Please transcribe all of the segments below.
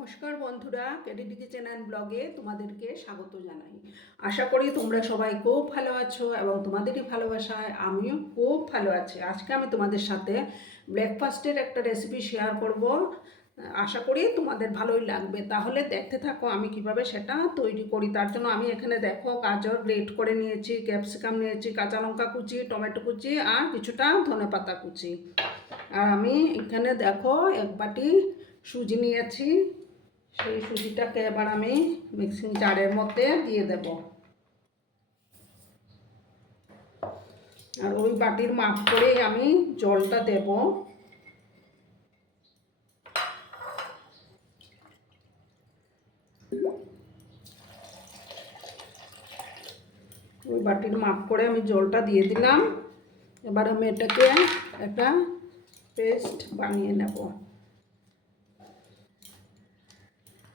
নমস্কার বন্ধুরা ক্যাডিডি kitchen and ব্লগে তোমাদেরকে স্বাগত জানাই। আশা করি তোমরা সবাই খুব ভালো আছো এবং তোমাদেরই ভালোবাসায় আমিও খুব ভালো আছি। আজকে আমি তোমাদের সাথে ব্রেকফাস্টের একটা রেসিপি শেয়ার করব। আশা করি তোমাদের ভালোই লাগবে। তাহলে দেখতে থাকো আমি কীভাবে সেটা তৈরি করি। তার জন্য আমি এখানে দেখো গাজর গ্রেট করে নিয়েছি ক্যাপসিকাম নিয়েছি, কাঁচা লঙ্কা কুচি, টমেটো কুচি আর কিছুটা ধনেপাতা কুচি। আর আমি এখানে দেখো এক বাটি সুজি নিয়েছি। সেই সুজিটাকে এবার আমি মিক্সিং জারের মধ্যে দিয়ে দেব। আর ওই বাটির মাপ করেই আমি জলটা দেব। ওই বাটির মাপ করে আমি জলটা দিয়ে দিলাম। এবার আমি এটাকে একটা পেস্ট বানিয়ে নেব।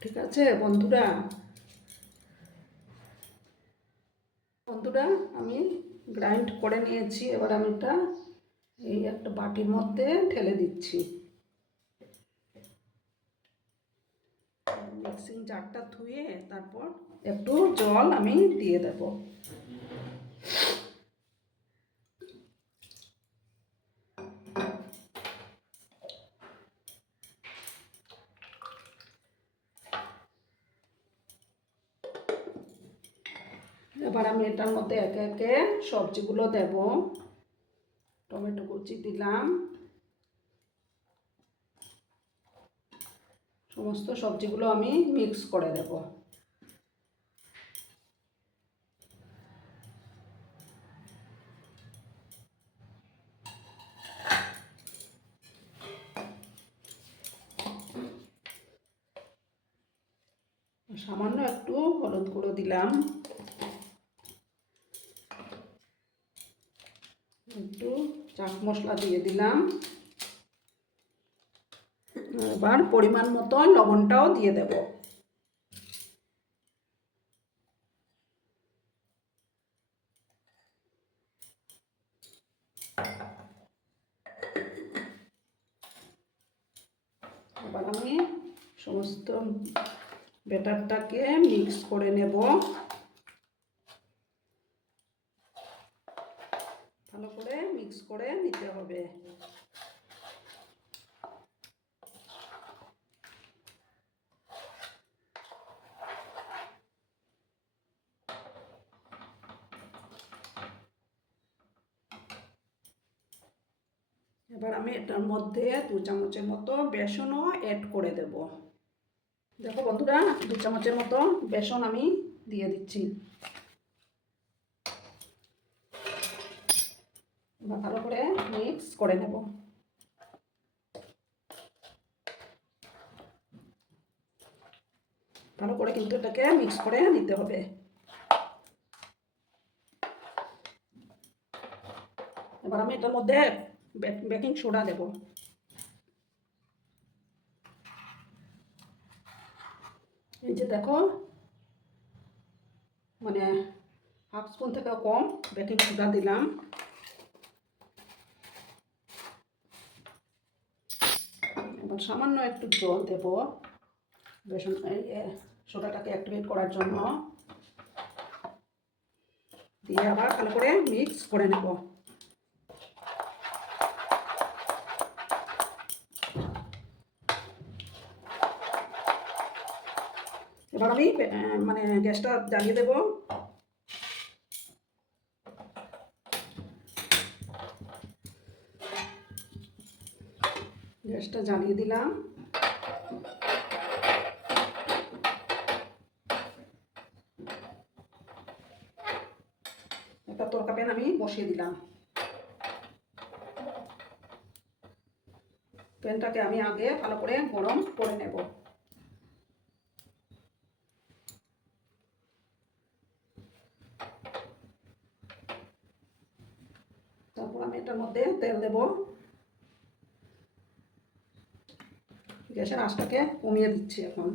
ঠিক আছে, বন্ধুরা। বন্ধুরা, আমি গ্রাইন্ড করে নিয়েছি। এবার আমি এটা এই একটা বাটির মধ্যে ঠেলে দিচ্ছি। মিক্সিং জারটা ধুয়ে তারপর একটু জল আমি দিয়ে দেব এবার আমি এটার মধ্যে একে একে সবজিগুলো দেব। টমেটো কুচি দিলাম। সমস্ত সবজিগুলো আমি মিক্স করে দেব। সামান্য একটু হলুদ গুঁড়ো দিলাম একটু চাট মশলা দিয়ে দিলাম। এবার পরিমাণ মতো লবণটাও দিয়ে দেব। এবার আমি সমস্ত ব্যাটারটাকে মিক্স করে নেব। ভালো করে মিক্স করে নিতে হবে। এবার আমি এটার মধ্যে দু চামচের মতো বেসনও অ্যাড করে দেব। দেখো বন্ধুরা, দু চামচের মতো বেসন আমি দিয়ে দিচ্ছি। ভালো করে মিক্স করে নেব। ভালো করে কিন্তু এটাকে মিক্স করে নিতে হবে। এবার আমি এটার মধ্যে বেকিং সোডা দেব। এই যে দেখো মানে হাফ স্পুন থেকে কম বেকিং সোডা দিলাম। এবার সামান্য একটু জল দেব। বেসন সোডাটাকে অ্যাক্টিভেট করার জন্য। দিয়ে আবার ভালো করে মিক্স করে নেব। এবার আমি মানে গ্যাসটা জ্বালিয়ে দেবো। গ্যাসটা জ্বালিয়ে দিলাম। একটা তরকা প্যান আমি বসিয়ে দিলাম। প্যানটাকে আমি আগে ভালো করে গরম করে নেব। তারপর আমি এটার মধ্যে তেল দেবো। গ্যাসের আঁচটাকে কমিয়ে দিচ্ছি এখন।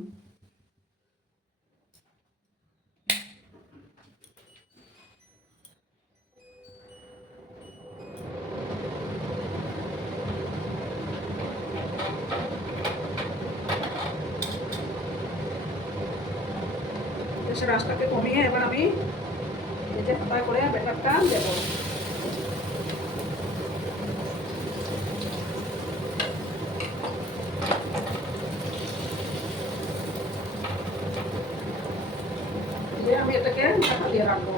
রাস্তাকে কমিয়ে এবার আমি এই হাতায় করে বেটারটা দেবো। আমি ঢাকা দিয়ে রাখব।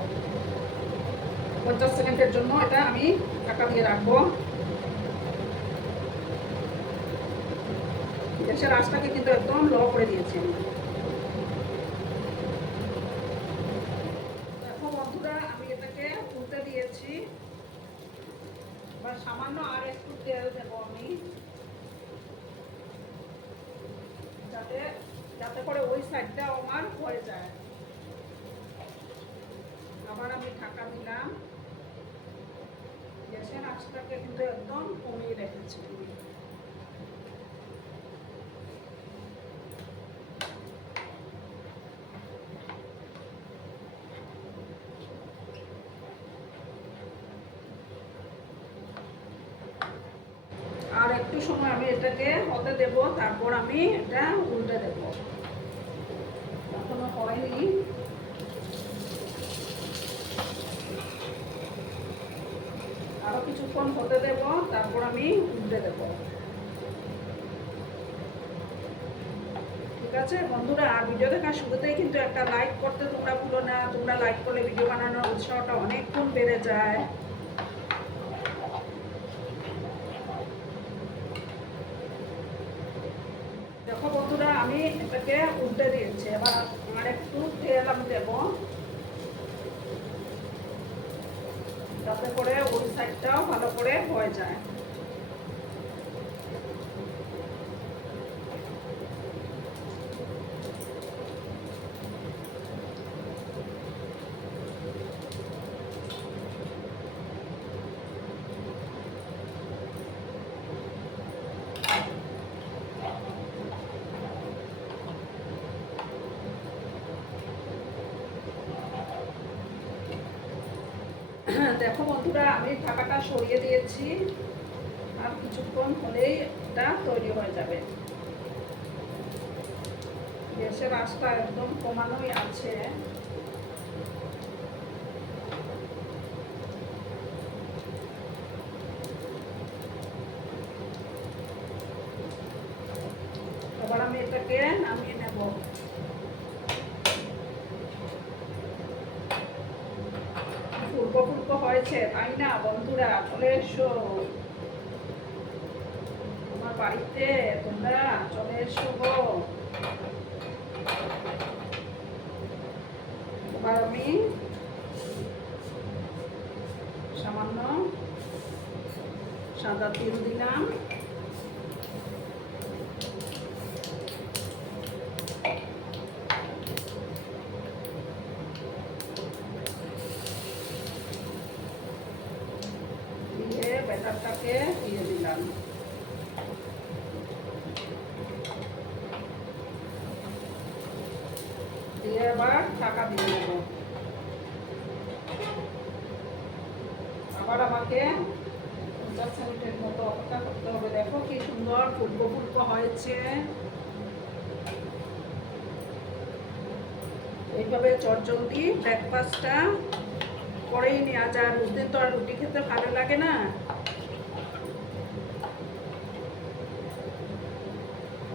পঞ্চাশ সেকেন্ডের জন্য এটা আমি ঢাকা দিয়ে রাখব। কিন্তু একদম লো করে দিয়েছি আমি। এটাকে দিয়েছি। এবার সামান্য আর একটু দেবো আমি। যাতে যাতে করে ওই সাইডটাও আমার হয়ে যায়। ঢাকা দিলাম। গ্যাসের আঁচটাকে কিন্তু একদম কমিয়ে রেখেছি। আর একটু সময় আমি এটাকে হতে দেব, তারপর আমি এটা উল্টে দেব। এখনও হয়নি আরও কিছুক্ষণ হতে দেব, তারপর আমি উল্টে দেব। ঠিক আছে? বন্ধুরা, আর ভিডিও দেখার শুরুতেই কিন্তু একটা লাইক করতে তোমরা ভুলো না। তোমরা লাইক করলে ভিডিও বানানোর উৎসাহটা অনেক গুণ বেড়ে যায়। দেখো বন্ধুরা, আমি এটাকে উল্টে দিয়েছি। এবার আর একটু তেল আমি দেবো। যাতে করে ওই সাইডটাও ভালো করে হয়ে যায়। দেখো বন্ধুরা, আমি ঢাকাটা সরিয়ে দিয়েছি। আর কিছুক্ষণ হলেই এটা তৈরি হয়ে যাবে। গ্যাসের আঁচটা একদম কমানোই আছে। এবার আমি এটাকে নামিয়ে নেব। হয়েছে, তাই না বন্ধুরা? চলে এসো। তোমার বাড়িতে তোমরা চলে এসো গো। আমি সামান্য সাদা তেল দিলাম দিয়ে ব্যাটারটাকে দিয়ে দিলাম। দিয়ে এবার ঢাকা দিয়ে দেব। আবার আমাকে পঞ্চাশ মিনিটের মতো অপেক্ষা করতে হবে। দেখো কি সুন্দর ফুলকো ফুলকো হয়েছে। এইভাবে চটজলদি ব্রেকফাস্টটা করেই নেওয়া যায় রোজদিন তো আর রুটি খেতে ভালো লাগে না।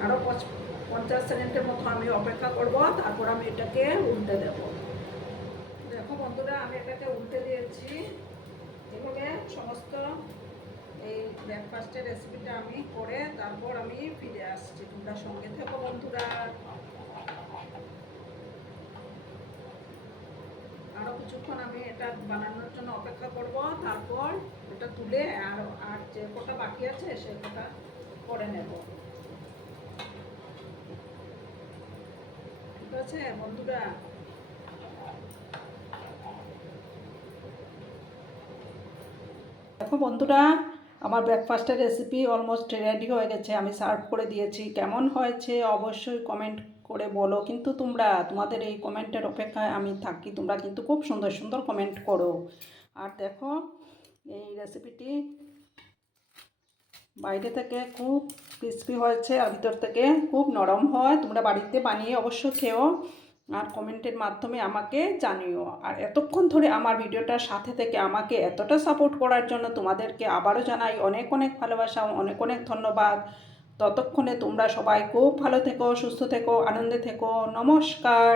আরও পঁচ- পঞ্চাশ সেকেন্ডের মতো আমি অপেক্ষা করব, তারপর আমি এটাকে উল্টে দেব। দেখো বন্ধুরা, আমি এটাকে উল্টে দিয়েছি। এভাবে সমস্ত এই ব্রেকফাস্টের রেসিপিটা আমি করে তারপর আমি ফিরে আসছি। তোমরা সঙ্গে থেকো বন্ধুরা। আরও কিছুক্ষণ আমি এটা বানানোর জন্য অপেক্ষা করব, তারপর এটা তুলে আর আর যে কটা বাকি আছে সে কটা করে নেব। ঠিক আছে, বন্ধুরা? দেখো বন্ধুরা, আমার ব্রেকফাস্টের রেসিপি অলমোস্ট রেডি হয়ে গেছে, আমি সার্ভ করে দিয়েছি। কেমন হয়েছে অবশ্যই কমেন্ট করে বলো। কিন্তু তোমরা, তোমাদের এই কমেন্টের অপেক্ষায় আমি থাকি। তোমরা কিন্তু খুব সুন্দর সুন্দর কমেন্ট করো। আর দেখো, এই রেসিপিটি বাইরে থেকে খুব ক্রিস্পি হয়েছে আর ভিতর থেকে খুব নরম হয়। তোমরা বাড়িতে বানিয়ে অবশ্য খেও আর কমেন্টের মাধ্যমে আমাকে জানিও। আর এতক্ষণ ধরে আমার ভিডিওটার সাথে থেকে আমাকে এতটা সাপোর্ট করার জন্য তোমাদেরকে আবারও জানাই অনেক অনেক ভালোবাসা, অনেক অনেক ধন্যবাদ। ততক্ষণে তোমরা সবাই খুব ভালো থেকো সুস্থ থেকো আনন্দে থেকো। নমস্কার।